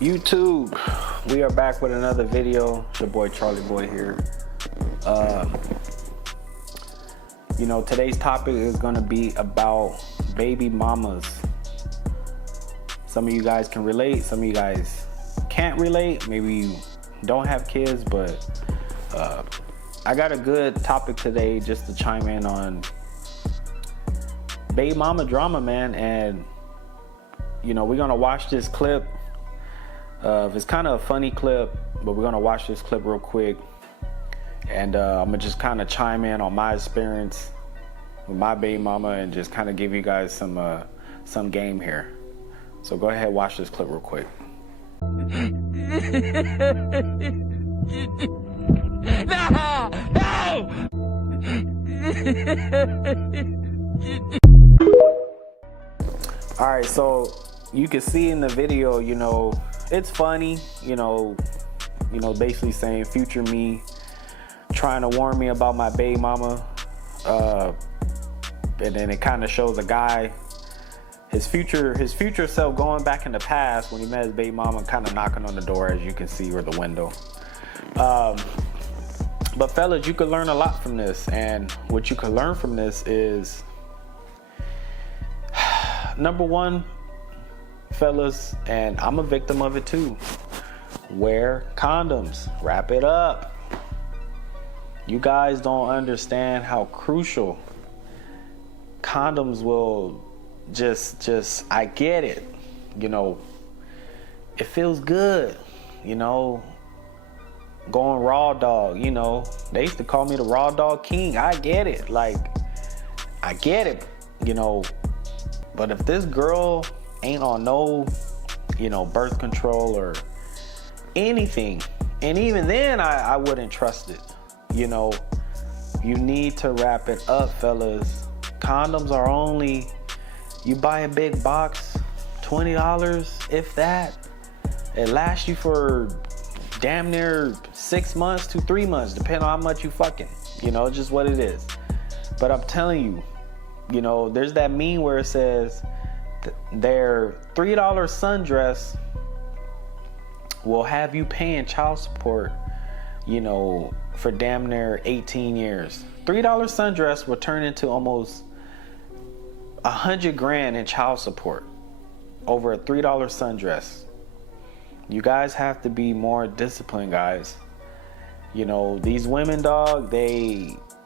YouTube, we are back with another video. It's your boy charliebboyy here. Today's topic is going to be about baby mamas. Some of you guys can relate, some of you guys can't relate. Maybe you don't have kids, but I got a good topic today just to chime in on baby mama drama, man. And we're gonna watch this clip. It's kind of a funny clip, but we're gonna watch this clip real quick, and I'm gonna just kind of chime in on my experience with my baby mama and just kind of give you guys some game here. So go ahead, watch this clip real quick. No! All right, so you can see in the video, it's funny, basically saying future me trying to warn me about my baby mama, and then it kind of shows a guy, his future self going back in the past when he met his baby mama, kind of knocking on the door, as you can see, or the window. But fellas, you could learn a lot from this, and what you could learn from this is, number one, fellas, and I'm a victim of it too, wear condoms. Wrap it up. You guys don't understand how crucial condoms will just I get it. It feels good, going raw dog. They used to call me the raw dog king. I get it. I get it, but if this girl ain't on no, birth control or anything, and even then I wouldn't trust it. You need to wrap it up, fellas. Condoms are only, you buy a big box, $20, if that. It lasts you for damn near 6 months to 3 months, depending on how much you fucking, just what it is. But I'm telling you, there's that meme where it says their $3 sundress will have you paying child support, for damn near 18 years. $3 sundress will turn into almost 100 grand in child support over a $3 sundress. You guys have to be more disciplined, guys. These women, dog,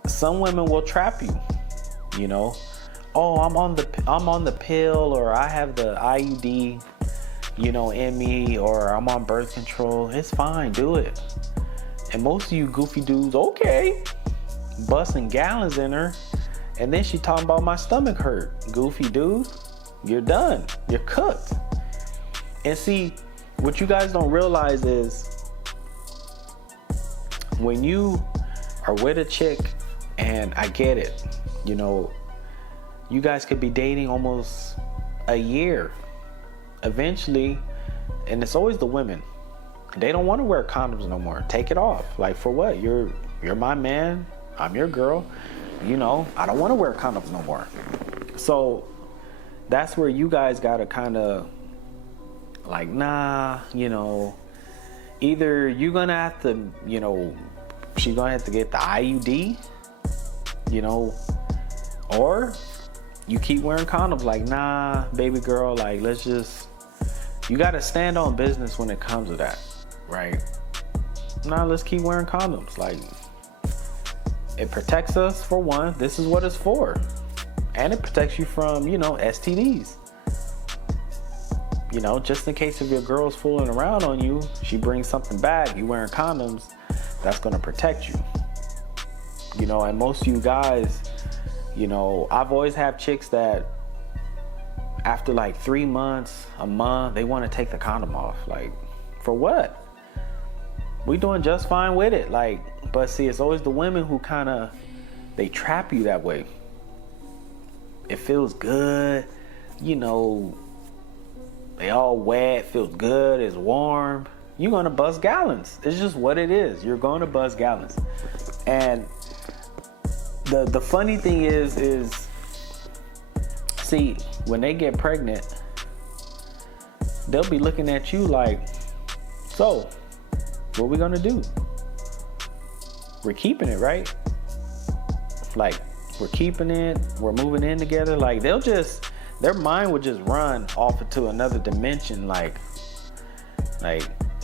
some women will trap you. Oh, I'm on the pill, or I have the IUD, in me, or I'm on birth control. It's fine, do it. And most of you goofy dudes, okay, busting gallons in her, and then she talking about my stomach hurt. Goofy dude, you're done. You're cooked. And see, what you guys don't realize is when you are with a chick, and I get it, you guys could be dating almost a year. Eventually, and it's always the women, they don't want to wear condoms no more. Take it off. Like, for what? You're my man, I'm your girl. I don't want to wear condoms no more. So that's where you guys gotta kind of nah, either you're gonna have to, she's gonna have to get the IUD, or you keep wearing condoms. Nah, baby girl, you gotta stand on business when it comes to that, right? Nah, let's keep wearing condoms. It protects us, for one. This is what it's for. And it protects you from, STDs. Just in case if your girl's fooling around on you, she brings something back, you wearing condoms, that's gonna protect you. And most of you guys, I've always had chicks that after 3 months, a month, they want to take the condom off. For what? We doing just fine with it. But see, it's always the women who they trap you that way. It feels good, they all wet, feels good, it's warm. You're gonna bust gallons. It's just what it is. You're gonna bust gallons. And the funny thing is see, when they get pregnant, they'll be looking at you like, So, what we gonna do? We're keeping it, right? Like, we're keeping it, we're moving in together. Like, their mind would just run off into another dimension. Like,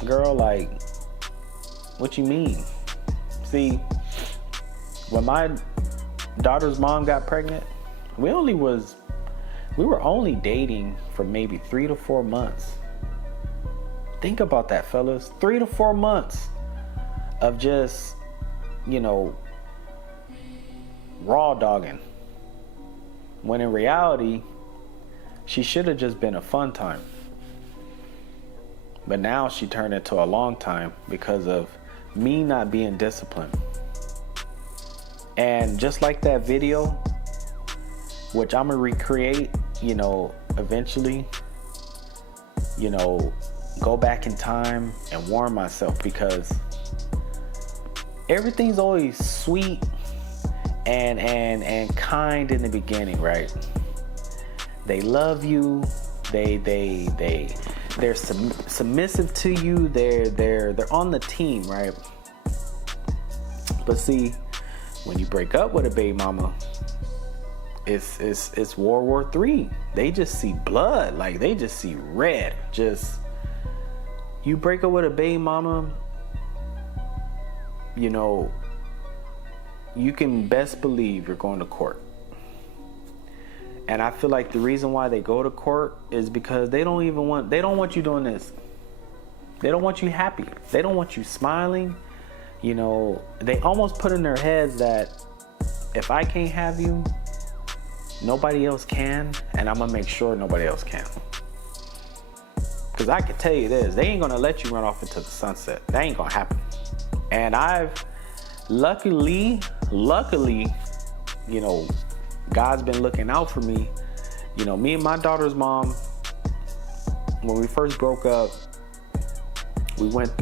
girl, like, what you mean? See, when my daughter's mom got pregnant, we were only dating for maybe 3 to 4 months. Think about that, fellas. 3 to 4 months of just, raw dogging. When in reality, she should have just been a fun time. But now she turned into a long time because of me not being disciplined. And just like that video, which I'm gonna recreate, eventually, go back in time and warn myself, because everything's always sweet and kind in the beginning, right? They love you, they're submissive to you, they're on the team, right? But see, when you break up with a baby mama, it's World War III. They just see blood, like they just see red. Just, you break up with a baby mama, you can best believe you're going to court. And I feel like the reason why they go to court is because they don't want you doing this. They don't want you happy. They don't want you smiling. They almost put in their heads that if I can't have you, nobody else can, and I'm gonna make sure nobody else can. Because I can tell you this, they ain't gonna let you run off into the sunset. That ain't gonna happen. And I've luckily, God's been looking out for me. Me and my daughter's mom, when we first broke up, we was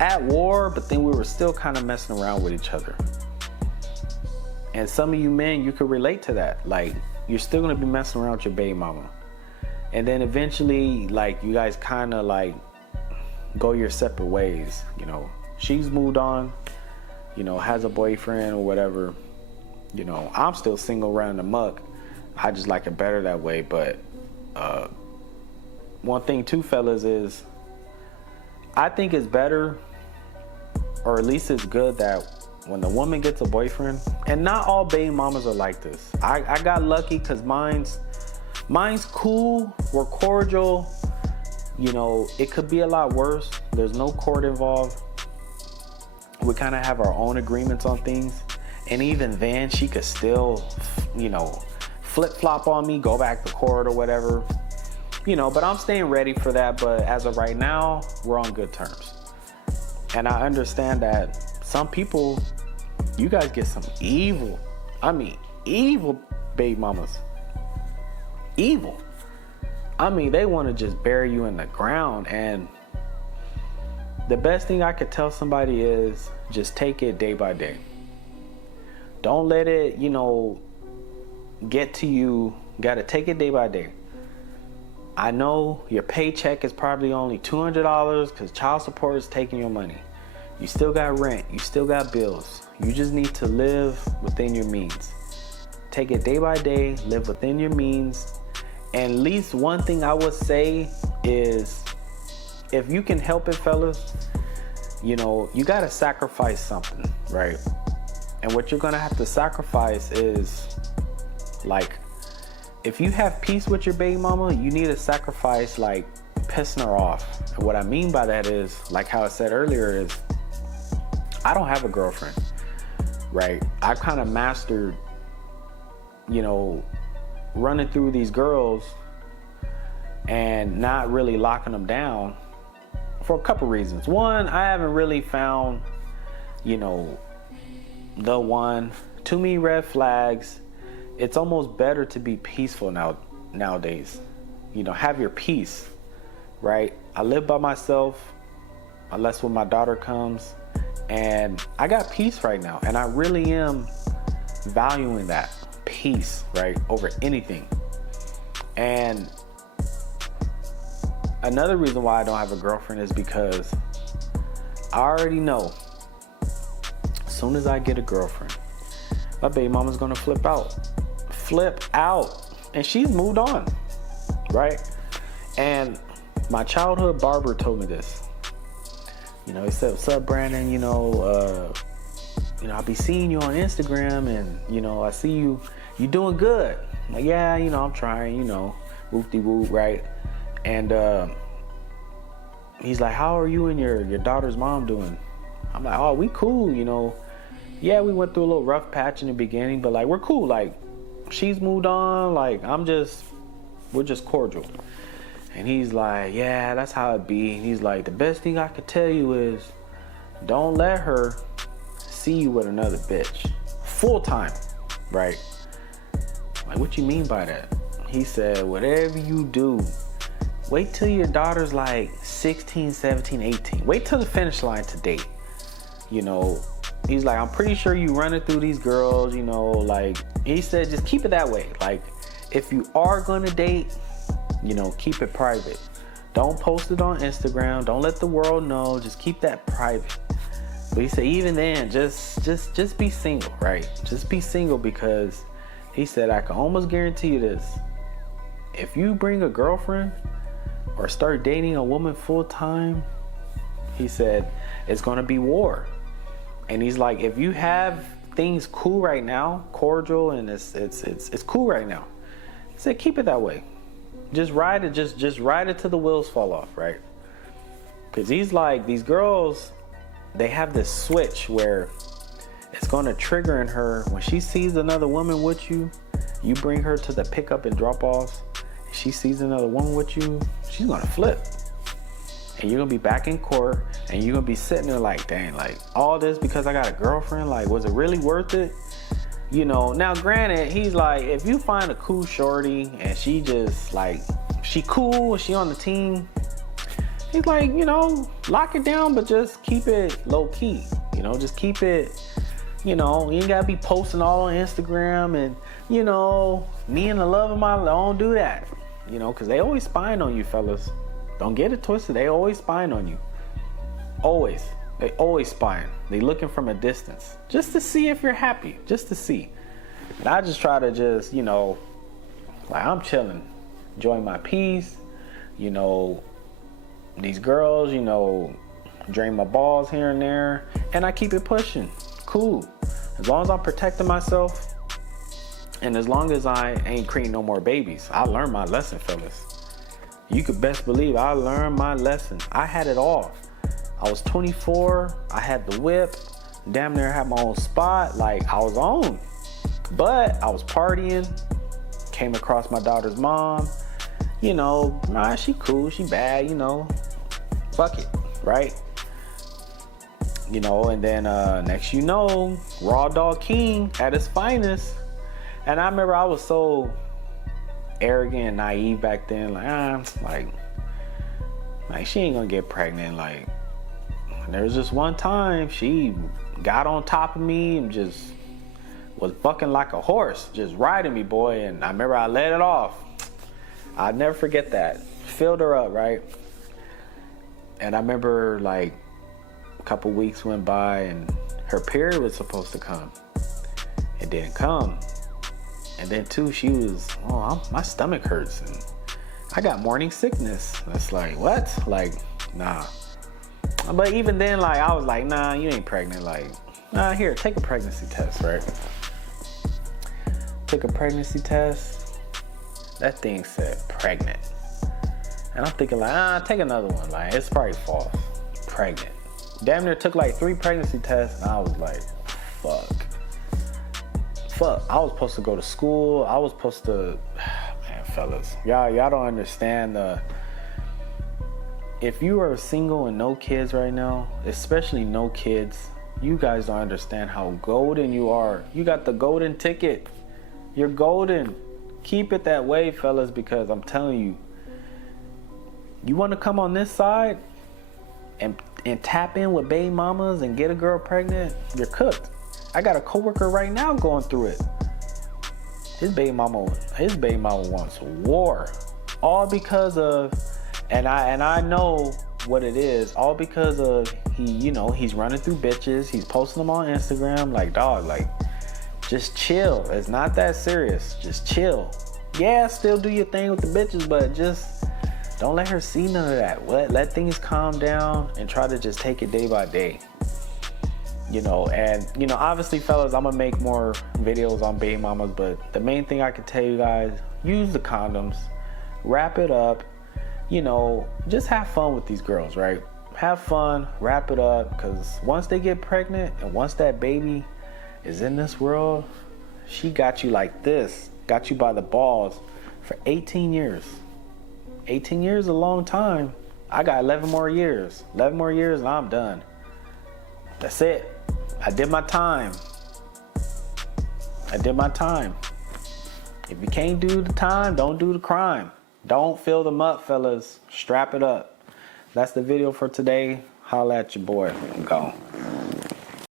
at war, but then we were still kind of messing around with each other. And some of you men, you could relate to that. Like, you're still gonna be messing around with your baby mama. And then eventually, like, you guys kind of like go your separate ways. She's moved on, has a boyfriend or whatever. I'm still single around the muck. I just like it better that way. But one thing too, fellas, is I think it's better, or at least it's good, that when the woman gets a boyfriend, and not all baby mamas are like this. I got lucky because mine's cool. We're cordial. It could be a lot worse. There's no court involved. We kind of have our own agreements on things. And even then, she could still, flip-flop on me, go back to court or whatever. But I'm staying ready for that. But as of right now, we're on good terms. And I understand that some people, you guys get some evil baby mamas. Evil. They want to just bury you in the ground. And the best thing I could tell somebody is just take it day by day. Don't let it, get to you. Got to take it day by day. I know your paycheck is probably only $200 because child support is taking your money. You still got rent. You still got bills. You just need to live within your means. Take it day by day. Live within your means. And at least one thing I would say is, if you can help it, fellas, you got to sacrifice something, right? And what you're going to have to sacrifice is, like, if you have peace with your baby mama, you need to sacrifice, like, pissing her off. And what I mean by that is, like how I said earlier, is I don't have a girlfriend, right? I've kind of mastered, running through these girls and not really locking them down for a couple reasons. One, I haven't really found, the one. Too many red flags. It's almost better to be peaceful nowadays. Have your peace, right? I live by myself, unless when my daughter comes, and I got peace right now, and I really am valuing that peace, right, over anything. And another reason why I don't have a girlfriend is because I already know as soon as I get a girlfriend, my baby mama's gonna flip out. And she's moved on, right? And my childhood barber told me this. You know, he said, "What's up, Brandon? I'll be seeing you on Instagram, and I see you doing good." I'm like, yeah, I'm trying, whoop-de-whoop, right? And he's like, "How are you and your daughter's mom doing?" I'm like, "Oh, we cool, Yeah, we went through a little rough patch in the beginning, but like we're cool. Like she's moved on. Like we're just cordial." And he's like, "Yeah, that's how it be." And he's like, "The best thing I could tell you is don't let her see you with another bitch full time, right?" Like, what you mean by that? He said, "Whatever you do, wait till your daughter's like 16, 17, 18. Wait till the finish line to date. He's like, I'm pretty sure you running through these girls, like," he said, "just keep it that way. Like, if you are gonna date, keep it private. Don't post it on Instagram. Don't let the world know. Just keep that private." But he said, even then, just be single, right? Just be single, because he said, "I can almost guarantee you this. If you bring a girlfriend or start dating a woman full time," he said, "it's gonna be war." And he's like, if you have things cool right now, cordial, and it's cool right now, he said, keep it that way. Just ride it, just ride it till the wheels fall off, right? Because he's like, these girls, they have this switch where it's gonna trigger in her when she sees another woman with you. You bring her to the pickup and drop offs, and she sees another woman with you, she's gonna flip. And you're gonna be back in court, and you're gonna be sitting there like, dang, like all this because I got a girlfriend? Like, was it really worth it? Now granted, he's like, if you find a cool shorty and she just like, she cool, she on the team, he's like, lock it down, but just keep it low key. Just keep it, you ain't gotta be posting all on Instagram and, me and the love of my life. Don't do that, because they always spying on you, fellas. Don't get it twisted. They always spying on you. Always. They always spying. They looking from a distance just to see if you're happy, just to see. And I just try to just, like, I'm chilling, enjoying my peace. These girls, drain my balls here and there, and I keep it pushing. Cool. As long as I'm protecting myself, and as long as I ain't creating no more babies. I learned my lesson, fellas. You could best believe I learned my lesson. I had it all. I was 24. I had the whip. Damn near had my own spot. Like, I was on. But I was partying. Came across my daughter's mom. She cool. She bad, Fuck it, right? And then next Raw Dog King at his finest. And I remember I was so arrogant and naive back then, like she ain't gonna get pregnant. Like, there was just one time she got on top of me and just was bucking like a horse, just riding me, boy. And I remember I let it off. I'll never forget that. Filled her up, right? And I remember like a couple weeks went by and her period was supposed to come. It didn't come. And then too, she was, my stomach hurts and I got morning sickness. That's like, what? Like, nah. But even then, like, I was like, nah, you ain't pregnant. Like, nah, here, take a pregnancy test, right? Took a pregnancy test. That thing said pregnant. And I'm thinking like, take another one. Like, it's probably false. Pregnant. Damn near took like 3 pregnancy tests and I was like, fuck. I was supposed to go to school. I was supposed to, man, fellas, y'all don't understand if you are single and no kids right now, especially no kids, you guys don't understand how golden you are. You got the golden ticket. You're golden. Keep it that way, fellas, because I'm telling you, you want to come on this side and tap in with baby mamas and get a girl pregnant, you're cooked. I got a coworker right now going through it. His baby mama wants war. All because of And I know what it is, all because of he's running through bitches, he's posting them on Instagram. Like, dog, like, just chill. It's not that serious. Just chill. Yeah, still do your thing with the bitches, but just don't let her see none of that. Let things calm down and try to just take it day by day. And obviously, fellas, I'm gonna make more videos on baby mamas, but the main thing I can tell you guys, use the condoms, wrap it up, just have fun with these girls, right? Have fun, wrap it up, because once they get pregnant and once that baby is in this world, she got you like this, got you by the balls for 18 years. 18 years is a long time. I got 11 more years. 11 more years and I'm done. That's it. I did my time. I did my time. If you can't do the time, don't do the crime. Don't fill them up, fellas. Strap it up. That's the video for today. Holla at your boy. I'm gone.